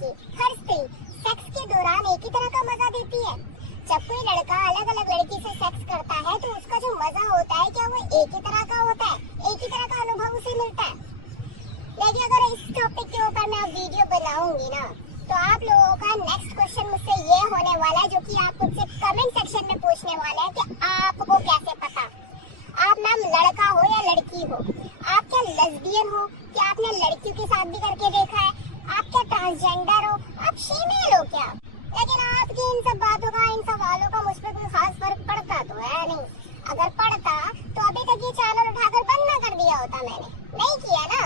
लड़की, हर स्त्री सेक्स के दौरान एक ही तरह का मजा देती है। जब कोई लड़का अलग अलग लड़की से सेक्स करता है तो उसका जो मजा होता है क्या वो एक ही तरह का होता है? एक ही तरह का अनुभव उसे मिलता है? लेकिन अगर इस टॉपिक के ऊपर मैं वीडियो बनाऊंगी ना तो आप लोगों का नेक्स्ट क्वेश्चन मुझसे ये होने वाला है, जो कि आप मुझसे कमेंट सेक्शन में पूछने वाले हैं कि आपको कैसे पता, आप मैम लड़का हो या लड़की हो, आप क्या लेस्बियन हो, क्या आपने लड़कियों के साथ भी करके देखा है, आप क्या ट्रांसजेंडर हो, आप फीमेल हो क्या? लेकिन आपकी इन सब बातों का, इन सवालों का मुझ पर कोई खास फर्क पड़ता तो है नहीं। अगर पड़ता तो अभी तक ये चैनल उठाकर बंद ना कर दिया होता, मैंने नहीं किया ना।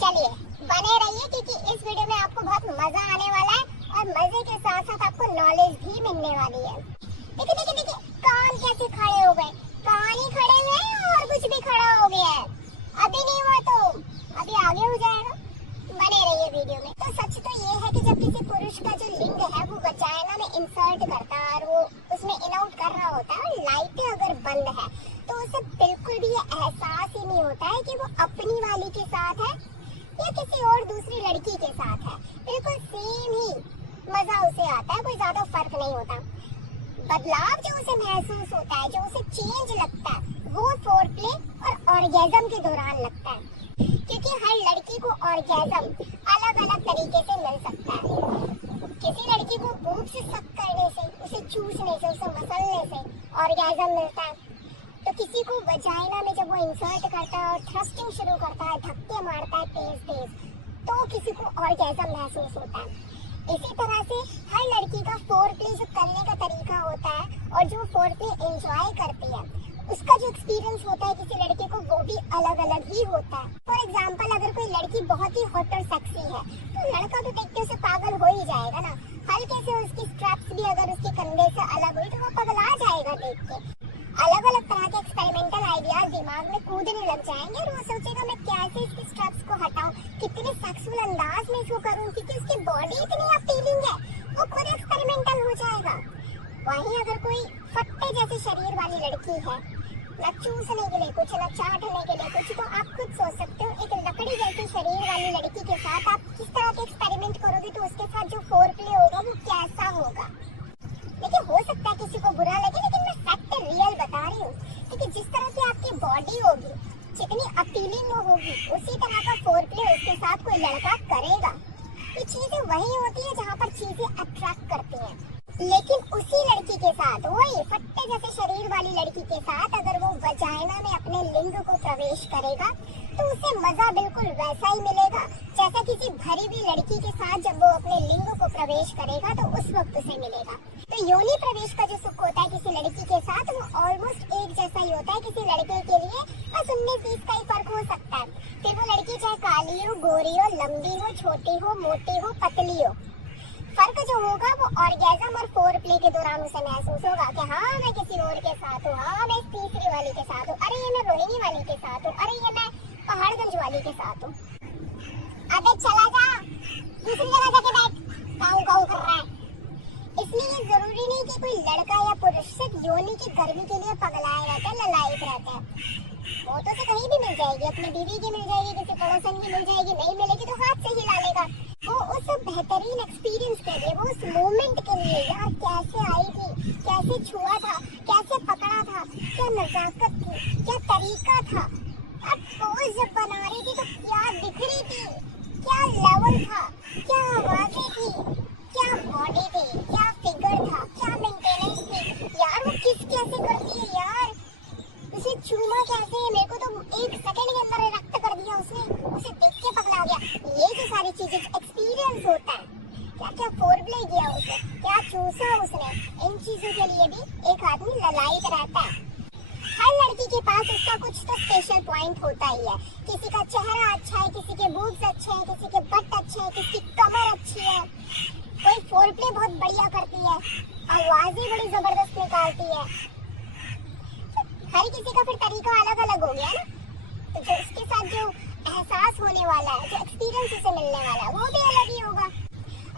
चलिए बने रहिए क्योंकि इस वीडियो में आपको बहुत मजा आने वाला है और मजे के साथ साथ आपको नॉलेज भी मिलने वाली है। देखिए देखिए देखिए कान कैसे खड़े हो गए, कान ही खड़े हुए हैं और कुछ भी खड़ा हो गया है। अभी नहीं हुआ तो अभी आगे हो जाएगा, बने रहिए वीडियो में। तो सच तो ये है कि जब किसी पुरुष का जो लिंग है वो वजाइना में इंसर्ट करता है और वो उसमें इन आउट कर रहा होता है और लाइटें अगर बंद है तो उसे बिल्कुल भी ये एहसास ही नहीं होता है कि वो अपनी वाली के साथ है या किसी और दूसरी लड़की के साथ है। बिल्कुल सेम ही मजा उसे आता है, कोई ज्यादा फर्क नहीं होता। बदलाव जो उसे महसूस होता है, जो उसे चेंज लगता है, वो फोरप्ले और ऑर्गेज्म के दौरान लगता है। क्योंकि हर लड़की को ऑर्गेज्म अलग अलग तरीके से मिल सकता है। किसी लड़की को बूब से सक करने से, उसे चूसने से, उसे मसलने से ऑर्गेज्म मिलता है, तो किसी को वजाइना में जब वो इंसर्ट करता है और थ्रस्टिंग शुरू करता है, धक्के मारता है तेज तेज, तो किसी को ऑर्गेज्म महसूस होता है। इसी तरह से हर लड़की का फोरप्ले जो करने का तरीका होता है और जो फोरप्ले एंजॉय करती है, उसका जो एक्सपीरियंस होता है किसी लड़के को वो भी अलग अलग ही होता है। फॉर एग्जाम्पल अगर कोई लड़की बहुत ही हॉट और सेक्सी है तो लड़का तो देखते उसे पागल हो ही जाएगा ना। हल्के से उसकी स्ट्रैप्स भी अगर उसके कंधे से अलग हुई तो वो पगला जाएगा देख के। अलग अलग तरह के एक्सपेरिमेंटल आइडियाज दिमाग में कूदने लग जाएंगे और वो सोचेगा मैं कैसे इसकी स्ट्रैप्स को हटाऊं, कितने सेक्सुअल अंदाज में इसको करूं, क्योंकि उसकी बॉडी इतनी अपीलिंग है, वो खुद एक्सपेरिमेंटल हो जाएगा। वहीं अगर कोई फट्टे जैसे शरीर वाली लड़की है, न चूसने के लिए कुछ, न चाटने के लिए कुछ, तो आप खुद सोच सकते हो एक लकड़ी जैसे शरीर वाली लड़की के साथ आप किस तरह के एक्सपेरिमेंट करोगे तो उसके साथ जो फोरप्ले होगा वो कैसा होगा। लेकिन हो सकता है किसी को बुरा लगे, लेकिन मैं फैक्ट रियल बता रही हूँ। क्योंकि जिस तरह की आपकी बॉडी होगी, जितनी अपीलिंग वो होगी, उसी तरह का फोरप्ले उसके साथ कोई लड़का करेगा। ये चीजें वही होती है जहाँ पर चीजें अट्रैक्ट करती हैं। लेकिन उसी लड़की के साथ, वही फट्टे जैसे शरीर वाली लड़की के साथ अगर वो वजाइना में अपने लिंग को प्रवेश करेगा तो उसे मजा बिल्कुल वैसा ही मिलेगा जैसा किसी भरी हुई लड़की के साथ जब वो अपने लिंग को प्रवेश करेगा तो उस वक्त उसे मिलेगा। तो योनि प्रवेश का जो सुख होता है किसी लड़की के साथ वो ऑलमोस्ट एक जैसा ही होता है किसी लड़के के लिए, बस 19-20 का ही फर्क हो सकता है। फिर वो लड़की चाहे काली हो, गोरी हो, लंबी हो, छोटी हो, मोटी हो, पतली हो, फर्क जो होगा वो ऑर्गेज्म और फोरप्ले के दौरान उसे महसूस होगा कि हाँ मैं किसी और के साथ हूँ, हाँ मैं तीसरी वाली के साथ हूँ, अरे ये मैं रोहिणी वाली के साथ हूँ, अरे ये मैं पहाड़गंज वाली के साथ हूँ। अबे चला जा, दूसरी जगह जाके बैठ, काऊ काऊ कर रहा है। इसलिए ये जरूरी नहीं कि कोई लड़का या पुरुष सिर्फ योनि की गर्मी के लिए पगलाए रहता है, ललायत रहता है। वो तो कहीं भी मिल जाएगी, अपनी बीवी की मिल जाएगी, किसी पड़ोसन की मिल जाएगी, नहीं मिलेगी तो हाथ से हिला लेगा। वो उस बेहतरीन एक्सपीरियंस के लिए, वो उस मोमेंट के लिए, यार कैसे आई थी, कैसे छुआ था, कैसे पकड़ा था, क्या नजाकत थी, क्या तरीका था, अब पोज जब बना रही थी तो क्या दिख रही थी, क्या लेवल था, क्या आवाजें थी, क्या बॉडी थी, क्या फिगर था, क्या मेंटेनेंस थी, यार वो किस कैसे करती है यार, उसे छूना कैसे है, मेरे को तो एक सेकंड के अंदर रक्त कर दिया उसने, उसे देख के पगला गया। ये जो सारी चीजें एक्सपीरियंस होता है, क्या क्या फोरप्ले किया उसे, क्या चूसा उसने, इन चीजों के लिए भी एक आदमी ललायत रहता है। हर लड़की के पास उसका कुछ तो स्पेशल पॉइंट होता ही है। किसी का चेहरा अच्छा है, किसी के बूब्स अच्छे हैं, किसी के बट अच्छे हैं, किसी की कमर अच्छी है, कोई फोरप्ले बहुत बढ़िया करती है, आवाजें बड़ी जबरदस्त निकालती है। हर किसी का फिर तरीका अलग अलग हो गया ना, तो जो उसके साथ जो एहसास होने वाला है, जो एक्सपीरियंस उसे मिलने वाला है, वो भी अलग ही होगा।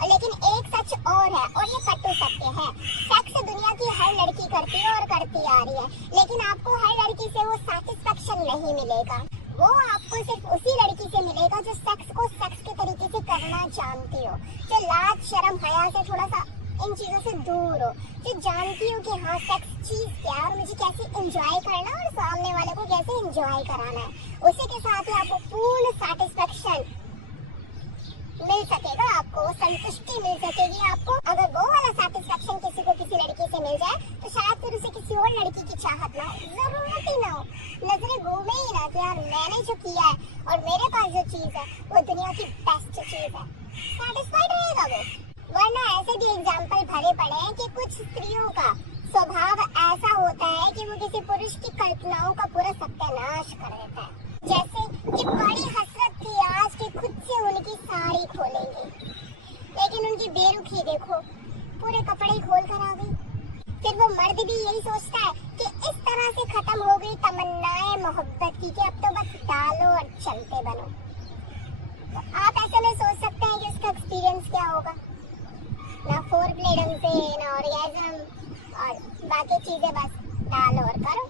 लेकिन एक सच और है, और ये कटु सत्य है, सेक्स दुनिया की हर लड़की करती है और करती आ रही है, लेकिन आपको हर लड़की से वो सैटिस्फैक्शन नहीं मिलेगा। वो आपको सिर्फ उसी लड़की से मिलेगा जो सेक्स को सेक्स के तरीके से करना जानती हो, जो लाज शर्म हया से थोड़ा सा इन चीजों से दूर हो, जो जानती हो कि हाँ सेक्स चीज क्या है और मुझे कैसे एंजॉय करना है और सामने वाले को कैसे एंजॉय कराना है, उसी के साथ ही आपको पूर्ण सेटिस्फेक्शन मिल सकेगा, आपको संतुष्टि मिल सकेगी। आपको अगर वो वाला सेटिस्फेक्शन किसी को किसी लड़की से मिल जाए तो शायद फिर उसे किसी और लड़की की चाहत ना हो, जरूरत ही ना हो, नजरें घूमे ही ना कि यार मैंने जो किया है और मेरे पास जो चीज है वो दुनिया की बेस्ट चीज है, सेटिस्फाइड रहेगा वो। वरना ऐसे भी एग्जाम्पल भरे पड़े हैं कि कुछ स्त्रियों का स्वभाव ऐसा होता है कि वो किसी पुरुष की कल्पनाओं का पूरा सत्यानाश कर देता है। जैसे कि बड़ी हसरत थी आज कि खुद से उनकी साड़ी खोलेंगे, लेकिन उनकी बेरुखी देखो, पूरे कपड़े खोल कर आ गई। फिर वो मर्द भी यही सोचता है कि इस तरह से खत्म हो गई तमन्नाएं मोहब्बत की कि अब तो बस डालो और चलते बनो। तो आप ऐसे में सोच सकते हैं कि उसका एक्सपीरियंस क्या होगा, ना फोर प्ले ढंग से, ना ऑर्गेज़म और बाकी चीजें, बस डालो और करो।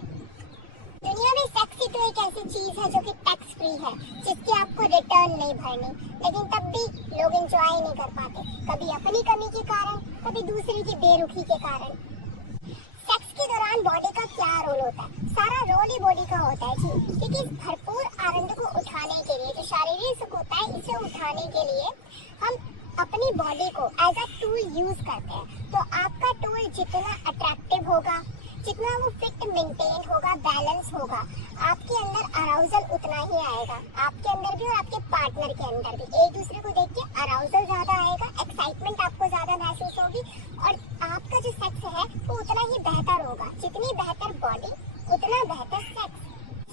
दुनिया में सेक्स ही तो एक ऐसी चीज है जो कि टैक्स फ्री है, जिसकी आपको रिटर्न नहीं भरनी, लेकिन तब भी लोग एंजॉय नहीं कर पाते, कभी अपनी कमी के कारण, कभी दूसरे की बेरुखी के कारण। सेक्स के दौरान बॉडी का क्या रोल होता है? सारा रोल ही बॉडी का होता है जी, क्योंकि इस भरपूर आनंद को उठाने के लिए, जो शारीरिक सुख होता है, इसे उठाने के लिए हम अपनी बॉडी को एज अ टूल यूज करते हैं। तो आपका टूल जितना अट्रैक्टिव होगा, जितना वो फिट मेंटेन होगा, बैलेंस होगा, आपके अंदर अराउजल उतना ही आएगा, आपके अंदर भी और आपके पार्टनर के अंदर भी। एक दूसरे को देख के अराउजल ज्यादा आएगा, एक्साइटमेंट आपको ज्यादा महसूस होगी और आपका जो सेक्स है वो उतना ही बेहतर होगा। जितनी बेहतर बॉडी उतना बेहतर सेक्स।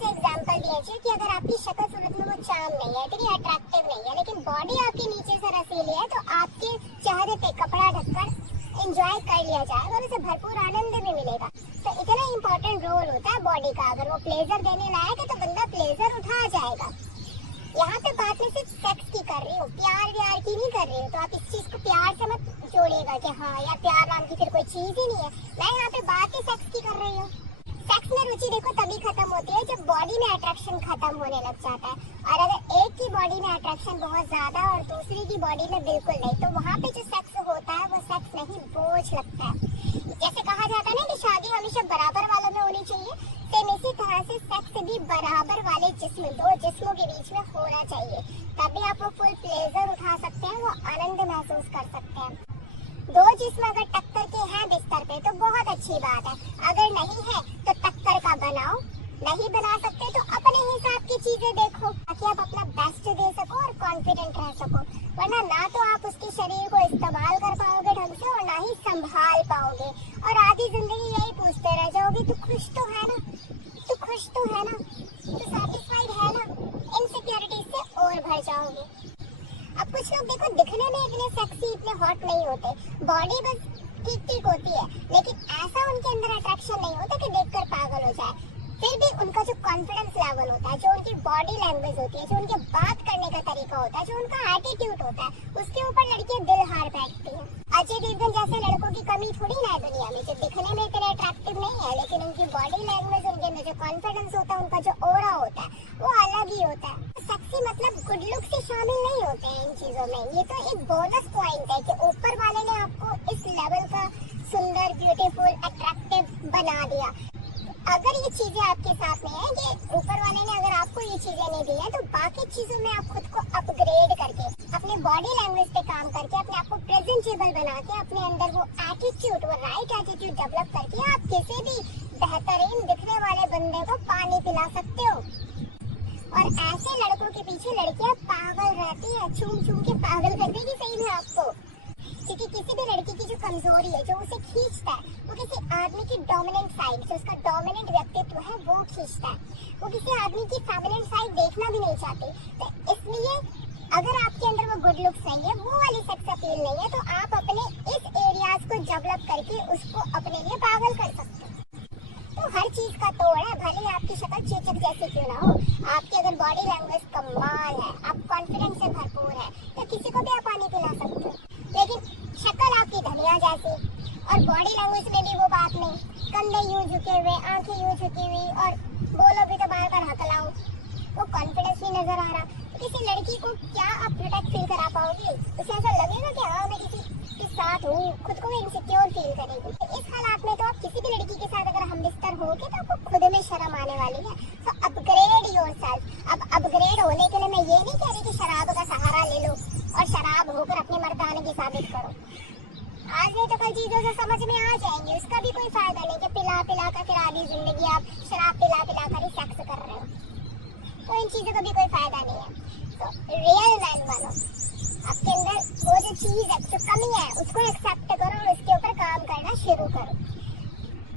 एग्जाम्पल दीजिए कि अगर आपकी शक्ल सूरत में वो चार्म नहीं है, इतनी अट्रैक्टिव नहीं है, लेकिन बॉडी आपके नीचे से रसीली है, तो आपके चेहरे पे कपड़ा ढककर एंजॉय कर लिया जाएगा और उसे भरपूर आनंद भी मिलेगा। तो इतना इम्पोर्टेंट रोल होता है बॉडी का। अगर वो प्लेजर देने लायक है तो बंदा प्लेजर उठा जाएगा। यहाँ पे बात मैं सिर्फ सेक्स की कर रही हूँ, प्यार व्यार की नहीं कर रही हूँ, तो आप इस चीज को प्यार से मत जोड़िएगा कि हाँ यार प्यार नाम की फिर कोई चीज ही नहीं है। मैं यहाँ पे बात ही सेक्स की कर रही हूँ। सेक्स में रुचि देखो तभी खत्म होती है जब बॉडी में अट्रैक्शन खत्म होने लग जाता है, और अगर एक की बॉडी में अट्रैक्शन बहुत ज्यादा और दूसरी की बॉडी में बिल्कुल नहीं, तो वहाँ पे जो सेक्स होता है वो सेक्स नहीं, बोझ लगता है। जैसे कहा जाता है ना कि शादी हमेशा बराबर वालों में होनी चाहिए, सेम इसी तरह से सेक्स भी बराबर वाले जिस्म, दो जिस्मों के बीच में होना चाहिए, तभी आप वो फुल प्लेजर उठा सकते हैं, वो आनंद महसूस कर सकते हैं। दो जिस्म अगर टक्कर के हैं बिस्तर पे तो बहुत अच्छी बात है, अगर नहीं है तो टक्कर का बनाओ, नहीं बना सकते तो अपने हिसाब की चीजें देखो ताकि आप अपना बेस्ट दे सको और कॉन्फिडेंट रह सको। वरना ना तो आप उसके शरीर को इस्तेमाल कर पाओगे ढंग से और ना ही संभाल पाओगे, और आधी जिंदगी यही पूछते रह जाओगे तू खुश तो है ना, तू खुश तो है ना, तू सेटिस्फाइड है ना। इनसिक्योरिटी से और भर जाओगे। अब कुछ लोग देखो दिखने में इतने सेक्सी, इतने हॉट नहीं होते, बॉडी बस ठीक ठीक होती है, लेकिन ऐसा उनके अंदर अट्रैक्शन नहीं होता कि देखकर पागल हो जाए। फिर भी उनका जो कॉन्फिडेंस लेवल होता है, जो उनकी बॉडी लैंग्वेज होती है, जो उनके बात करने का तरीका होता है, जो उनका एटीट्यूड होता है, उसके ऊपर लड़कियां दिल हार बैठती हैं। अजय देवगन जैसे लड़कों की कमी थोड़ी ना है दुनिया में, जो दिखने में इतने अट्रैक्टिव नहीं है, लेकिन उनकी बॉडी लैंग्वेज, उनके अंदर जो कॉन्फिडेंस होता है, उनका जो ऑरा होता है वो अलग ही होता है। सेक्सी मतलब गुड लुक से शामिल नहीं होते हैं इन चीजों में, ये तो एक बोनस पॉइंट है कि ऊपर वाले ने आपको इस लेवल का सुंदर, ब्यूटीफुल, अट्रैक्टिव बना दिया। अगर ये चीजें आपके साथ में है कि ऊपर वाले ने अगर आपको ये चीजें नहीं दी है, तो बाकी चीजों में आप खुद को अपग्रेड करके, अपने बॉडी लैंग्वेज पे काम करके, अपने आप को प्रेजेंटेबल बना के, अपने अंदर वो एटीट्यूड, वो राइट एटीट्यूड डेवलप करके आप किसी भी बेहतरीन दिखने वाले बंदे को पानी पिला सकते हो। और ऐसे लड़कों के पीछे लड़कियां पागल रहती है, चूम चूम के पागल कर देगी सही में आपको। क्योंकि किसी भी लड़की की जो कमजोरी है, जो उसे खींचता है, वो किसी आदमी की डोमिनेंट साइड, जो उसका डोमिनेंट व्यक्तित्व है वो खींचता है। वो किसी आदमी की फेमिनिन साइड देखना भी नहीं चाहती। तो इसलिए अगर आपके अंदर वो गुड लुक्स नहीं है, वो वाली सेक्स अपील नहीं है, तो आप अपने इस एरियाज को डेवलप करके उसको अपने लिए पागल कर सकते हो। तो हर चीज का तोड़ है, भले आपकी शक्ल चेचक जैसी क्यों ना हो, आपकी अगर बॉडी लैंग्वेज कमाल है, आप कॉन्फिडेंस से भरपूर है, तो किसी को भी आप पानी पिला सकते हो। लेकिन शक्ल आपकी धनिया जैसी और बॉडी लैंग्वेज में भी वो बात नहीं, कंधे यूं झुके हुए, आंखें यूं झुकी हुई और बोलो भी तो बार बार हकलाओ, वो कॉन्फिडेंस नहीं नजर आ रहा, तो किसी लड़की को क्या आप प्रोटेक्ट फील करा पाओगे? हूँ, खुद को इनसिक्योर फील करेगी। इस हालात में तो आप किसी भी लड़की के साथ अगर हम बिस्तर होगे तो आपको खुद में शर्म आने वाली है। तो अपग्रेड योरसेल्फ। अब अपग्रेड होने के लिए मैं ये नहीं कह रही कि शराब का सहारा ले लो और शराब होकर अपनी मर्दानगी साबित करो। आज नहीं तो कल चीजों से समझ में आ जाएंगी, उसका भी कोई फायदा नहीं कि पिला पिला कर फिर आधी जिंदगी आप शराब पिला पिला कर ही सेक्स कर रहे हो। तो इन चीजों का भी कोई फायदा नहीं है। तो रियल मैन बनो, आपके अंदर वो जो चीज है, जो कमी है, उसको एक्सेप्ट करो और उसके ऊपर काम करना शुरू करो।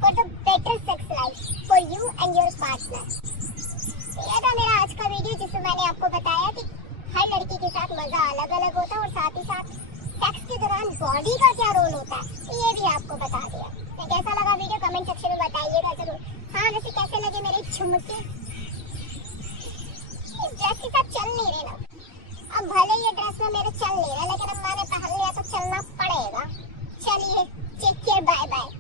For the better sex life for you and your partner. ये था मेरा आज का वीडियो, जिसमें मैंने आपको बताया कि हर लड़की के साथ मजा अलग अलग होता है और साथ ही साथ सेक्स के दौरान बॉडी का क्या रोल होता है, तो ये भी आपको बता दिया। तो कैसा लगा वीडियो कमेंट सेक्शन में बताइएगा जरूर। हाँ, वैसे कैसे लगे मेरे झुमके? इस ड्रेस के साथ चल नहीं रहे ना। अब भले ये ड्रेस में मेरे चल नहीं रहा, लेकिन अब मैंने पहन लिया तो चलना पड़ेगा। चलिए, टेक केयर, बाय बाय।